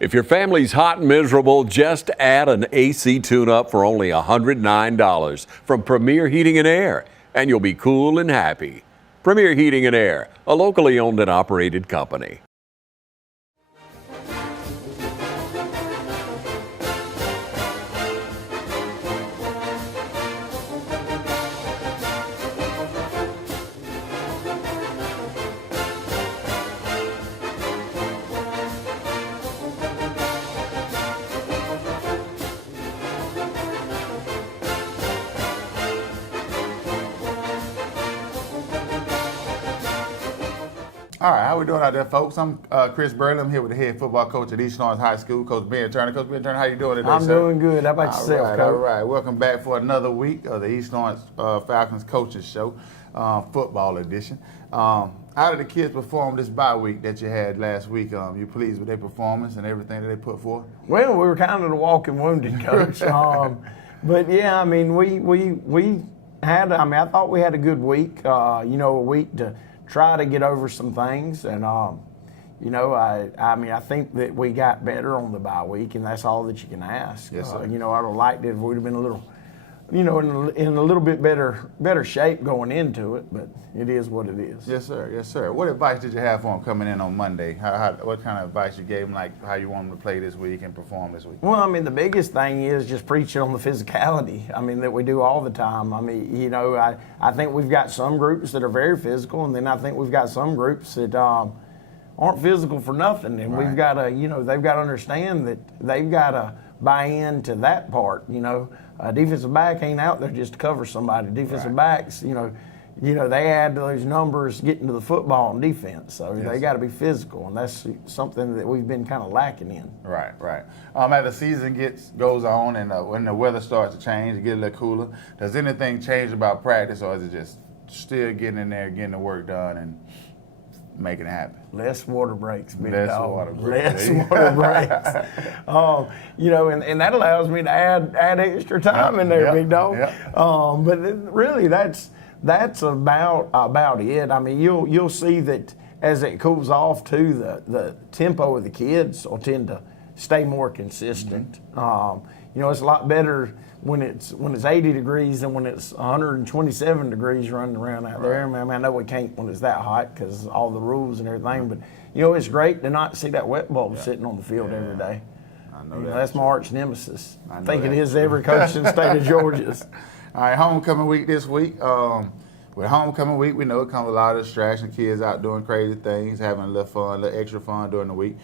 If your family's hot and miserable, just add an AC tune-up for only $109 from Premier Heating and Air, and you'll be cool and happy. Premier Heating and Air, a locally owned and operated company. All right, how we doing out there, folks? I'm Chris Burley. I'm here with the head football coach at East Lawrence High School, Coach Ben Turner. Coach Ben Turner, how you doing today, I'm sir? doing good. How about yourself, Coach? All right. Welcome back for another week of the East Lawrence Falcons Coaches Show, football edition. How did the kids perform this bye week that you had last week? You pleased with their performance and everything that they put forth? Well, we were kind of the walking wounded, Coach. But yeah, I mean, we had. I mean, I thought we had a good week. A week to try to get over some things, and I mean, I think that we got better on the bye week, and that's all that you can ask. Yes, sir. I'd have liked it if we'd have been a little, in a little bit better shape going into it, but it is what it is. Yes, sir. Yes, sir. What advice did you have for them coming in on Monday? What kind of advice you gave them, like how you want them to play this week and perform this week? Well, I mean, the biggest thing is just preaching on the physicality. I mean, that we do all the time. I mean, I think we've got some groups that are very physical, and then I think we've got some groups that aren't physical for nothing. And Right. we've got to, they've got to understand that they've got to buy into that part. Defensive back ain't out there just to cover somebody. Defensive backs, they add to those numbers getting to the football on defense. So Yes. they got to be physical, and that's something that we've been kind of lacking in. Right. As the season goes on and when the weather starts to change, it get a little cooler, does anything change about practice, or is it just still getting in there, getting the work done, and making it happen? Less water breaks, big Less dog. water breaks. Less water breaks. And that allows me to add extra time in there, Yep, big dog. yep. But really, that's about it. I mean, you'll see that as it cools off too, the tempo of the kids will tend to stay more consistent. Mm-hmm. It's a lot better when it's 80 degrees than when it's 127 degrees running around out there. I mean, I know we can't when it's that hot because all the rules and everything, but it's great to not see that wet bulb sitting on the field every day. I know that. That's my arch nemesis. I think that. it is every coach in the state of Georgia's. All right, homecoming week this week. With homecoming week, we know it comes with a lot of distraction, kids out doing crazy things, having a little fun, a little extra fun during the week.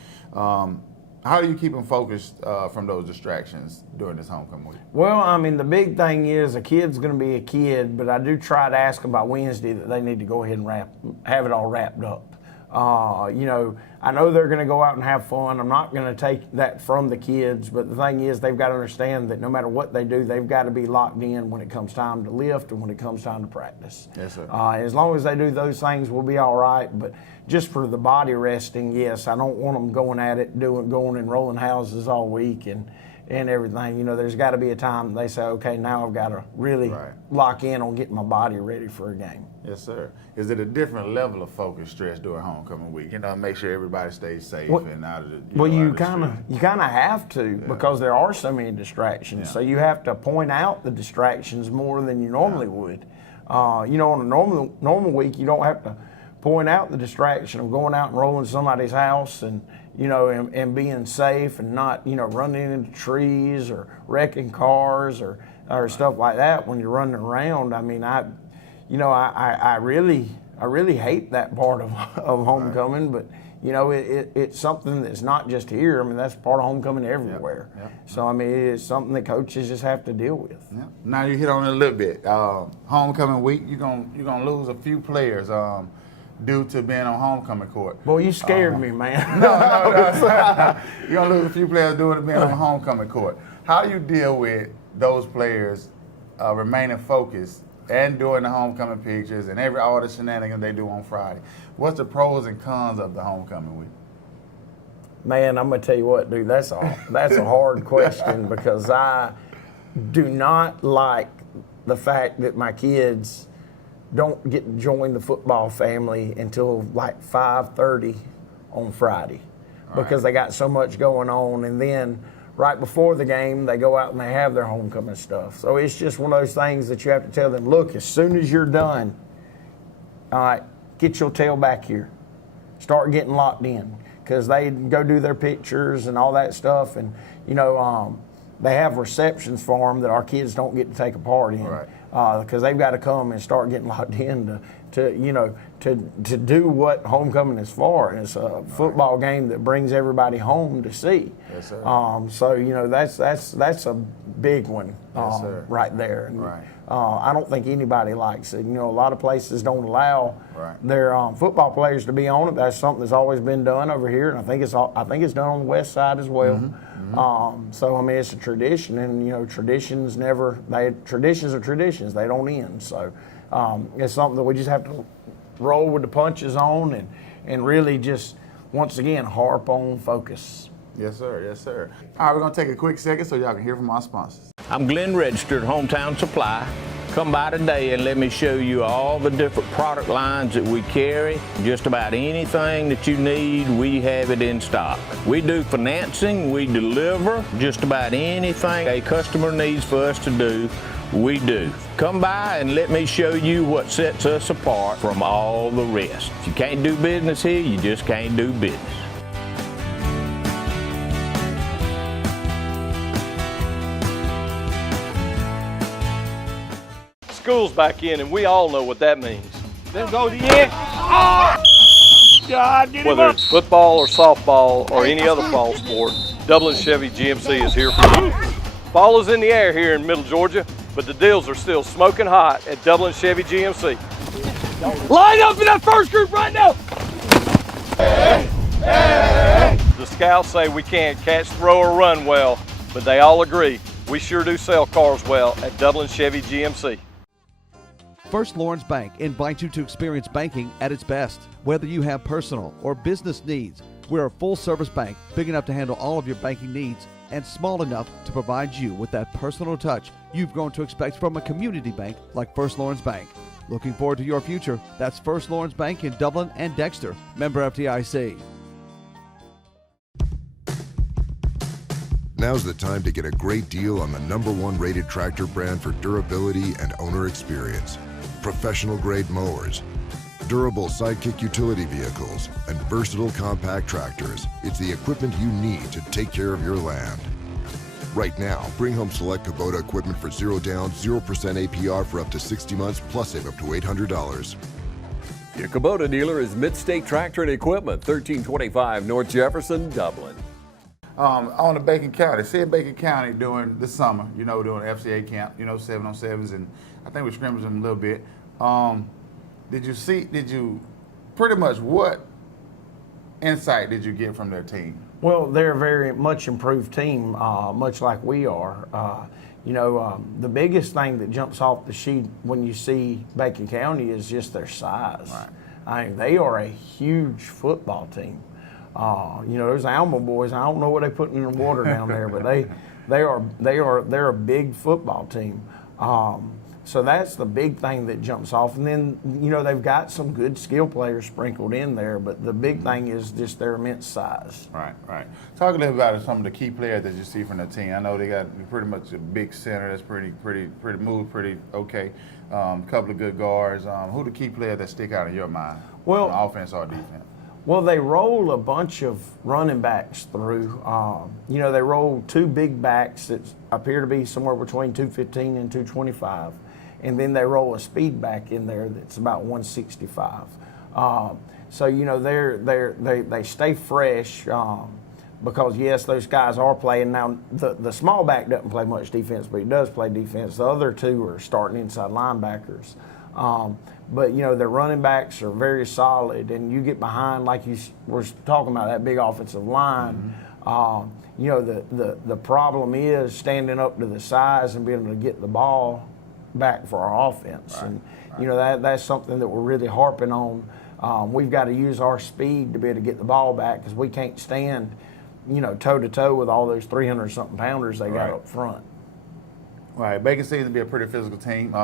How do you keep them focused from those distractions during this homecoming week? Well, I mean, the big thing is a kid's going to be a kid, but I do try to ask them by Wednesday that they need to go ahead and have it all wrapped up. I know they're going to go out and have fun. I'm not going to take that from the kids, but the thing is they've got to understand that no matter what they do, they've got to be locked in when it comes time to lift and when it comes time to practice. Yes, sir. As long as they do those things, we'll be all right. But just for the body resting, yes, I don't want them going at it, going and rolling houses all week and everything. There's got to be a time they say, okay, now I've got to really lock in on getting my body ready for a game. Yes, sir. Is it a different level of focus stress during homecoming week? Make sure everybody stays safe and out of the. You kind of have to because there are so many distractions. Yeah. So you have to point out the distractions more than you normally would. On a normal week, you don't have to point out the distraction of going out and rolling somebody's house and being safe and not running into trees or wrecking cars or stuff like that when you're running around. I mean, I really hate that part of homecoming, but it's something that's not just here. I mean, that's part of homecoming everywhere. Yep. So I mean, it's something that coaches just have to deal with. Yep. Now you hit on it a little bit. Homecoming week, you're gonna lose a few players due to being on homecoming court. Boy, you scared me, man. No. You're gonna lose a few players due to being on homecoming court. How do you deal with those players remaining focused and doing the homecoming pictures and all the shenanigans they do on Friday? What's the pros and cons of the homecoming week? Man, I'm gonna tell you what, dude. That's a hard question because I do not like the fact that my kids don't get to join the football family until like 5:30 on Friday. because they got so much going on. And then right before the game, they go out and they have their homecoming stuff. So it's just one of those things that you have to tell them, look, as soon as you're done, all right, get your tail back here. Start getting locked in, because they go do their pictures and all that stuff. And, they have receptions for them that our kids don't get to take a part in, because they've got to come and start getting locked in to do what homecoming is for. And it's a football game that brings everybody home to see. Yes, sir. So that's a big one right there. And, I don't think anybody likes it. A lot of places don't allow their football players to be on it. That's something that's always been done over here, and I think it's done on the west side as well. So I mean, it's a tradition, and traditions are traditions. They don't end. So it's something that we just have to roll with the punches on, and really just once again harp on focus. Yes, sir. Yes, sir. All right, we're gonna take a quick second so y'all can hear from our sponsors. I'm Glenn Registered, Hometown Supply. Come by today and let me show you all the different product lines that we carry. Just about anything that you need, we have it in stock. We do financing, we deliver just about anything a customer needs for us to do, we do. Come by and let me show you what sets us apart from all the rest. If you can't do business here, you just can't do business. School's back in, and we all know what that means. Then go to the end. Oh! God, whether it's football or softball or any other fall sport, Dublin Chevy GMC is here for you. Fall is in the air here in Middle Georgia, but the deals are still smoking hot at Dublin Chevy GMC. Line up in that first group right now. Hey, hey. The scouts say we can't catch, throw, or run well, but they all agree we sure do sell cars well at Dublin Chevy GMC. First Lawrence Bank invites you to experience banking at its best. Whether you have personal or business needs, we're a full-service bank, big enough to handle all of your banking needs and small enough to provide you with that personal touch you've grown to expect from a community bank like First Lawrence Bank. Looking forward to your future? That's First Lawrence Bank in Dublin and Dexter. Member FDIC. Now's the time to get a great deal on the #1 rated tractor brand for durability and owner experience. Professional grade mowers, durable sidekick utility vehicles, and versatile compact tractors. It's the equipment you need to take care of your land. Right now, bring home select Kubota equipment for 0 down, 0% APR for up to 60 months, plus save up to $800. Your Kubota dealer is Mid-State Tractor and Equipment, 1325 North Jefferson, Dublin. On the Bacon County, see in Bacon County during the summer, doing FCA camp, 7-on-7s, and I think we scrimmaged them a little bit. Did you pretty much what insight did you get from their team? Well, they're a very much improved team, much like we are. The biggest thing that jumps off the sheet when you see Bacon County is just their size. Right. I mean, they are a huge football team. There's the Alma boys. I don't know what they put in the water down there, but they're a big football team. So that's the big thing that jumps off. And then, they've got some good skill players sprinkled in there, but the big thing is just their immense size. Right. Talk a little about some of the key players that you see from the team. I know they got pretty much a big center that's pretty okay. Couple of good guards. Who the key players that stick out in your mind? Well, on offense or defense? Well, they roll a bunch of running backs through. They roll 2 big backs that appear to be somewhere between 215 and 225. And then they roll a speed back in there that's about 165. They stay fresh because, yes, those guys are playing. Now, the small back doesn't play much defense, but he does play defense. The other 2 are starting inside linebackers. But their running backs are very solid, and you get behind, like you were talking about, that big offensive line. The problem is standing up to the size and being able to get the ball back for our offense. That's something that we're really harping on. We've got to use our speed to be able to get the ball back, because we can't stand toe to toe with all those 300-something pounders they got up front. Right. Bacon seems to be a pretty physical team.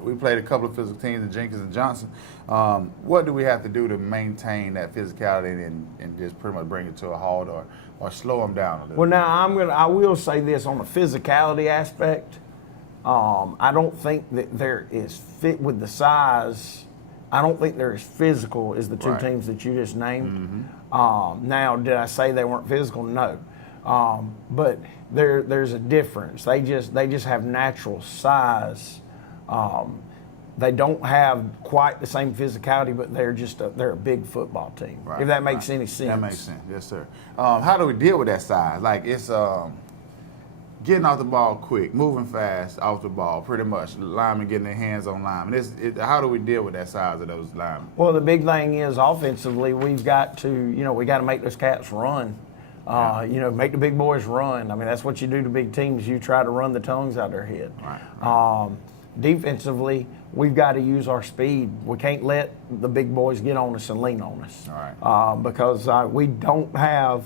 We played a couple of physical teams in Jenkins and Johnson. What do we have to do to maintain that physicality and just pretty much bring it to a halt or slow them down a little? Well, now I will say this on the physicality aspect. I don't think that there is fit with the size. I don't think they're as physical as the two Right. teams that you just named. Now, did I say they weren't physical? No. But there's a difference. They just have natural size. They don't have quite the same physicality, but they're a big football team. Right, If that makes right. any sense. That makes sense, yes, sir. How do we deal with that size? Like it's getting off the ball quick, moving fast off the ball, pretty much. Linemen getting their hands on linemen. How do we deal with that size of those linemen? Well, the big thing is offensively, we've got to, we got to make those cats run. Make the big boys run. I mean, that's what you do to big teams. You try to run the tongues out of their head. Right. Defensively, we've got to use our speed. We can't let the big boys get on us and lean on us. All right. Because we don't have,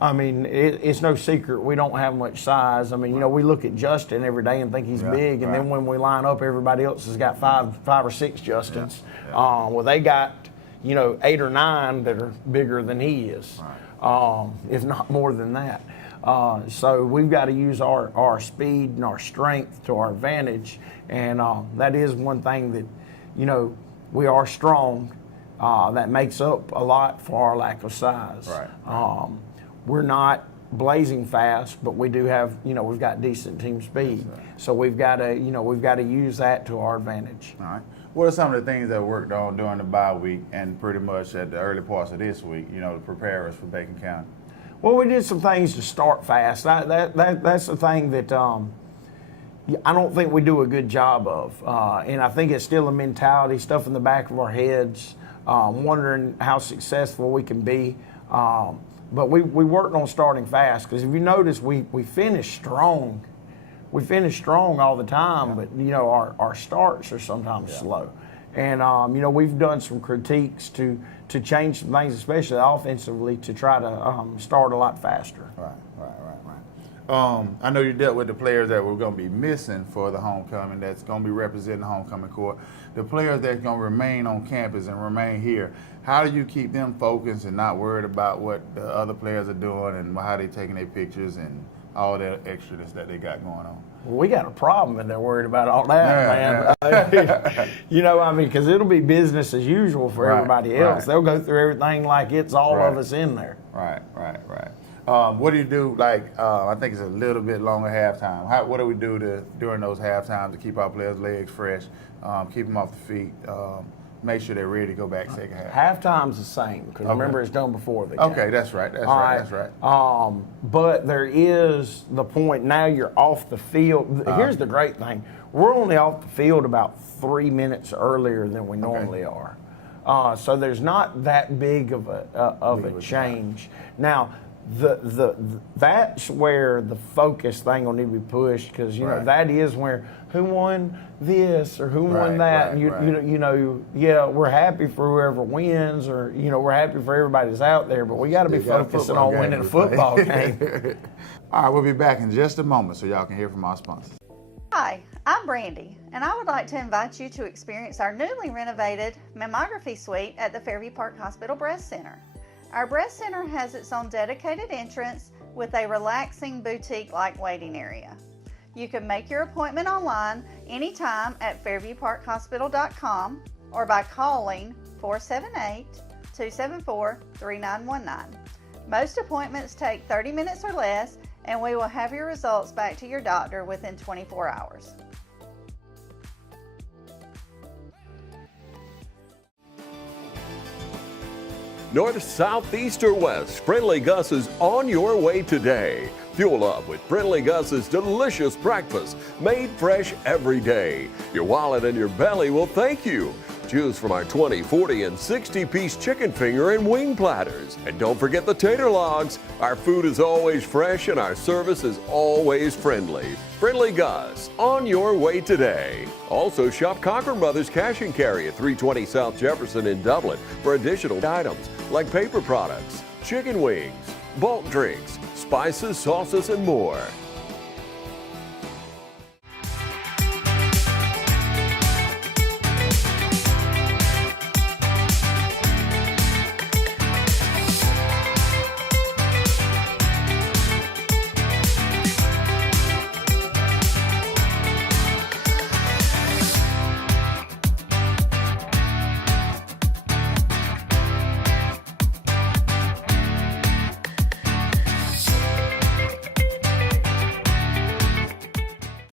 it's no secret we don't have much size. I mean, we look at Justin every day and think he's big, and then when we line up, everybody else has got five or six Justins. Well, they got, 8 or 9 that are bigger than he is. Right. If not more than that. So we've got to use our speed and our strength to our advantage, and that is one thing that, we are strong. That makes up a lot for our lack of size. Right. We're not blazing fast, but we do have, we've got decent team speed. Yes, so we've got to use that to our advantage. All right. What are some of the things that worked on during the bye week and pretty much at the early parts of this week, to prepare us for Bacon County? Well, we did some things to start fast. That's the thing that I don't think we do a good job of. And I think it's still a mentality, stuff in the back of our heads, wondering how successful we can be. But we worked on starting fast, because if you notice, we finished strong. We finish strong all the time, but our starts are sometimes slow. And we've done some critiques to change some things, especially offensively, to try to start a lot faster. Right. I know you dealt with the players that we're going to be missing for the homecoming, that's going to be representing the homecoming court. The players that's going to remain on campus and remain here, how do you keep them focused and not worried about what the other players are doing and how they're taking their pictures and all that extras that they got going on? Well, we got a problem and they're worried about all that, man. Because it'll be business as usual for everybody else. Right. They'll go through everything like it's all of us in there. Right. What do you do, I think it's a little bit longer halftime. What do we do during those halftimes to keep our players' legs fresh, keep them off the feet, make sure they're ready to go back second half? Halftime's the same, because remember, it's done before the game. Okay, that's right. But there is the point, now you're off the field. Here's the great thing. We're only off the field about 3 minutes earlier than we normally are. So there's not that big of a change. Now, that's where the focus thing will need to be pushed, because that is where who won this or who won that, and we're happy for whoever wins, or we're happy for everybody that's out there, but we got to be focusing on winning a football game. All right, we'll be back in just a moment so y'all can hear from our sponsors. Hi, I'm Brandy, and I would like to invite you to experience our newly renovated mammography suite at the Fairview Park Hospital Breast Center. Our breast center has its own dedicated entrance with a relaxing boutique-like waiting area. You can make your appointment online anytime at fairviewparkhospital.com or by calling 478-274-3919. Most appointments take 30 minutes or less, and we will have your results back to your doctor within 24 hours. North, south, east, or west, Friendly Gus is on your way today. Fuel up with Friendly Gus's delicious breakfast, made fresh every day. Your wallet and your belly will thank you. Choose from our 20, 40, and 60-piece chicken finger and wing platters. And don't forget the tater logs. Our food is always fresh and our service is always friendly. Friendly Gus, on your way today. Also shop Cochran Brothers Cash and Carry at 320 South Jefferson in Dublin for additional items like paper products, chicken wings, bulk drinks, spices, sauces, and more.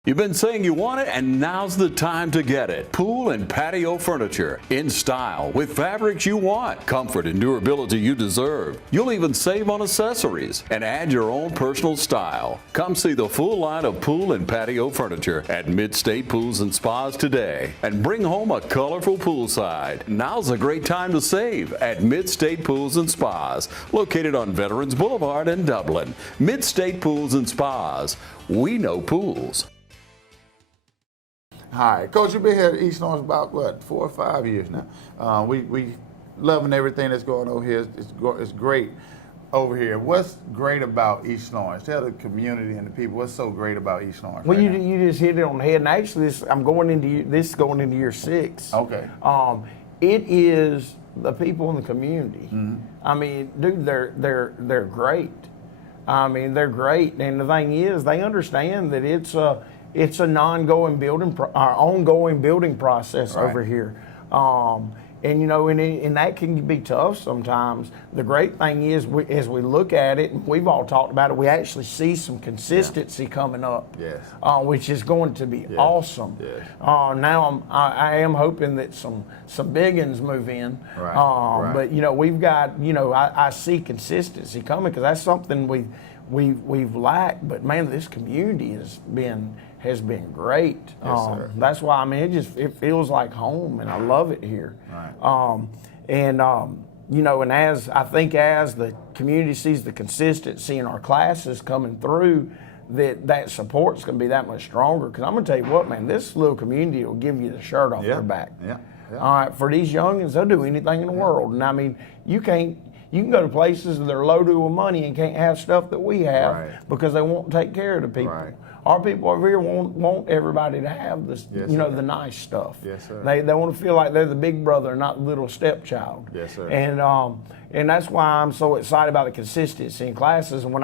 You've been saying you want it, and now's the time to get it. Pool and patio furniture in style with fabrics you want, comfort and durability you deserve. You'll even save on accessories and add your own personal style. Come see the full line of pool and patio furniture at Mid-State Pools and Spas today and bring home a colorful poolside. Now's a great time to save at Mid-State Pools and Spas, located on Veterans Boulevard in Dublin. Mid-State Pools and Spas. We know pools. All right, Coach, you've been here at East Lawrence about, what, 4 or 5 years now. We loving everything that's going on here. It's great over here. What's great about East Lawrence? Tell the community and the people what's so great about East Lawrence. Well, right you just hit it on the head. And actually, this is going into year 6. Okay. It is the people in the community. Mm-hmm. I mean, dude, they're great. I mean, they're great. And the thing is, they understand that it's an ongoing building process Right. over here. And you know, and that can be tough sometimes. The great thing is, as we look at it, and we've all talked about it, we actually see some consistency coming up, Yes. Which is going to be awesome. Yes. Now I am hoping that some big uns move in. Right. Right. But you know, we've got, you know, I see consistency coming because that's something we've lacked. But man, this community has been great. Yes, sir. That's why, I mean, it feels like home, and I love it here. Right. You know, and as the community sees the consistency in our classes coming through, that support's going to be that much stronger. Because I'm going to tell you what, man, this little community will give you the shirt off their back. Yeah. All right, for these youngins, they'll do anything in the world. And I mean, you can go to places that are loaded with money and can't have stuff that we have Right. because they won't take care of the people. Right. Our people over here want everybody to have this, Yes, you know, sir. the nice stuff. Yes, sir. They want to feel like they're the big brother, not the little stepchild. Yes, sir. And that's why I'm so excited about the consistency in classes. And when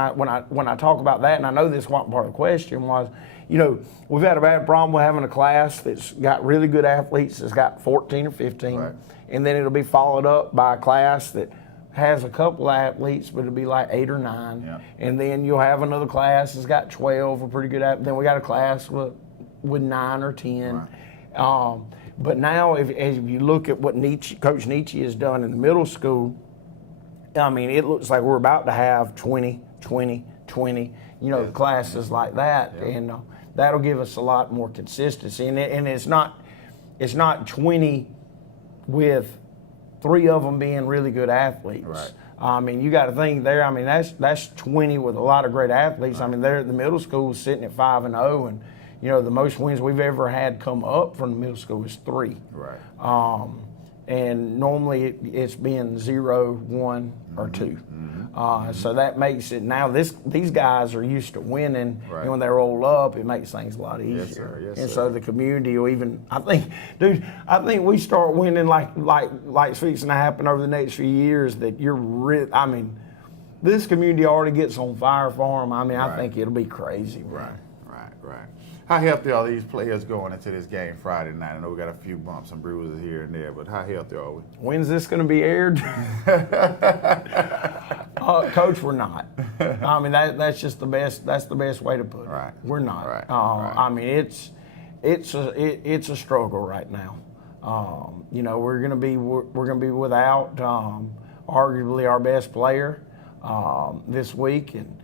I talk about that, and I know this wasn't part of the question, was, you know, we've had a bad problem with having a class that's got really good athletes that's got 14 or 15, Right. and then it'll be followed up by a class that has a couple of athletes, but it'll be like 8 or 9. Yeah. And then you'll have another class that's got 12 or pretty good athletes. Then we got a class with 9 or 10. Right. But now, if you look at what Coach Nietzsche has done in the middle school, I mean, it looks like we're about to have 20, you know, classes like that. Yeah. And that'll give us a lot more consistency. And it's not 20 with 3 of them being really good athletes. Right. I mean, you got to think there. I mean, that's 20 with a lot of great athletes. Right. I mean, they're the middle school is sitting at 5-0, and you know, the most wins we've ever had come up from the middle school is 3. Right. And normally it's been 0, 1, or 2. So that makes it now. These guys are used to winning, Right. and when they roll up, it makes things a lot easier. Yes, sir. Yes, and sir. so the community will even. I think we start winning like it's fixing to happen over the next few years. That you're really. I mean, this community already gets on fire for them. I mean, Right. I think it'll be crazy. Man. Right. How healthy are these players going into this game Friday night? I know we got a few bumps and bruises here and there, but how healthy are we? When's this going to be aired? Coach, we're not. I mean, that's just the best. That's the best way to put it. Right. We're not. Right. I mean, it's a struggle right now. You know, we're gonna be without arguably our best player this week, and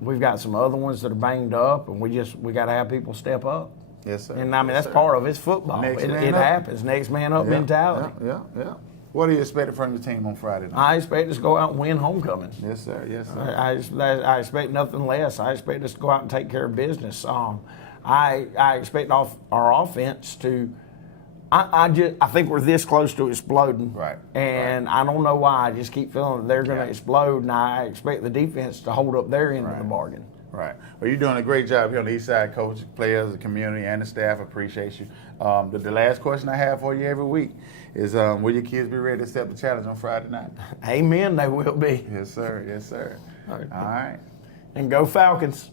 we've got some other ones that are banged up, and we got to have people step up. Yes, sir. And I mean, Yes, that's sir. part of it. It's football. Next It man up. happens. Next man up mentality. Yeah. What are you expecting from your team on Friday night? I expect us to go out and win homecoming. Yes, sir. Yes, sir. I expect nothing less. I expect us to go out and take care of business. I expect our offense to. I think we're this close to exploding. Right. And I don't know why. I just keep feeling that they're going to explode, and I expect the defense to hold up their end of the bargain. Right. Well, you're doing a great job here on the East Side, Coach. Players, the community, and the staff appreciate you. The last question I have for you every week is, will your kids be ready to accept the challenge on Friday night? Amen. They will be. Yes, sir. Yes, sir. All right. And go Falcons.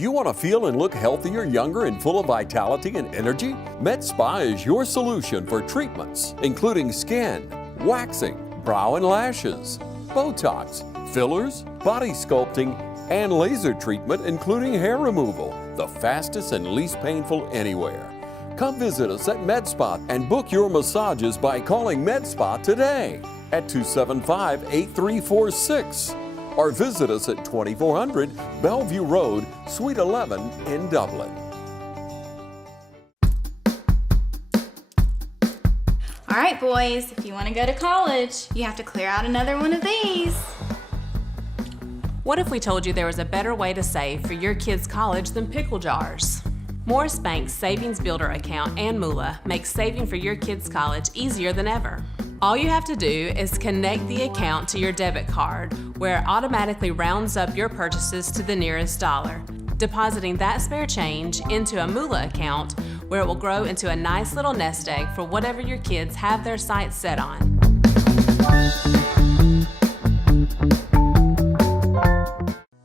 Do you want to feel and look healthier, younger, and full of vitality and energy? Med Spa is your solution for treatments, including skin, waxing, brow and lashes, Botox, fillers, body sculpting, and laser treatment, including hair removal, the fastest and least painful anywhere. Come visit us at Med Spa and book your massages by calling Med Spa today at 275-8346 or visit us at 2400 Bellevue Road, Suite 11 in Dublin. All right, boys, if you want to go to college, you have to clear out another one of these. What if we told you there was a better way to save for your kids' college than pickle jars? Morris Bank's Savings Builder account and Moolah makes saving for your kids' college easier than ever. All you have to do is connect the account to your debit card, where it automatically rounds up your purchases to the nearest dollar, depositing that spare change into a Moolah account, where it will grow into a nice little nest egg for whatever your kids have their sights set on.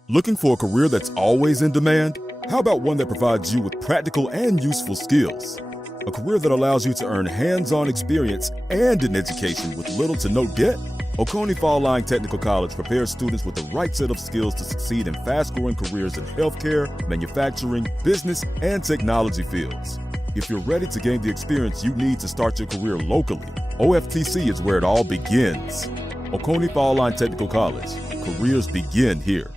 Looking for a career that's always in demand? How about one that provides you with practical and useful skills? A career that allows you to earn hands-on experience and an education with little to no debt? Oconee Fall Line Technical College prepares students with the right set of skills to succeed in fast-growing careers in healthcare, manufacturing, business, and technology fields. If you're ready to gain the experience you need to start your career locally, OFTC is where it all begins. Oconee Fall Line Technical College. Careers begin here.